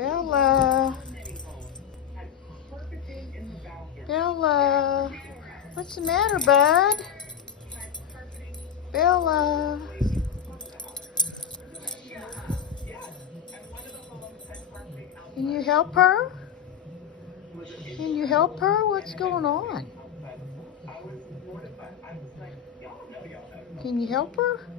Bella. Bella. What's the matter, bud? Bella. Can you help her? Can you help her? What's going on? Can you help her?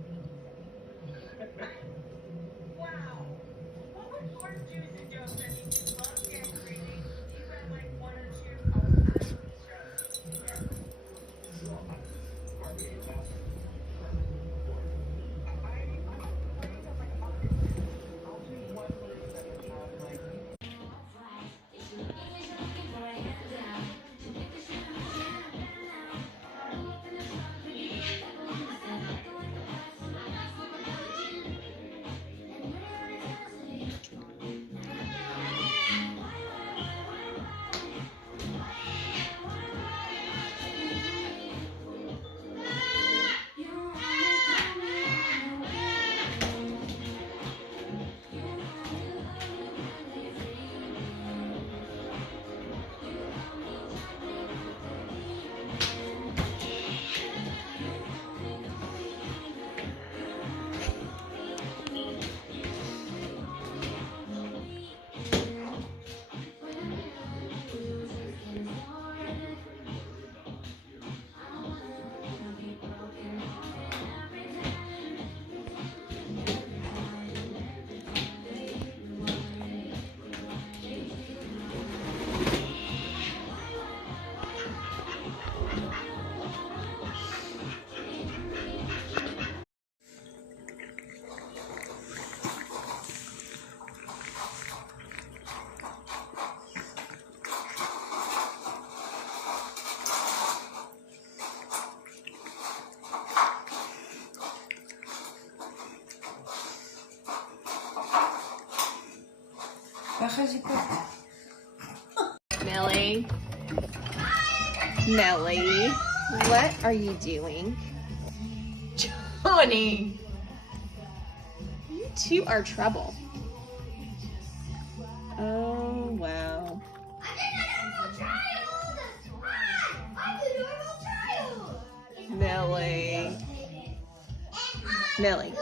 Millie. Millie. What are you doing? Johnny. You two are trouble. Oh, wow. Millie. Millie.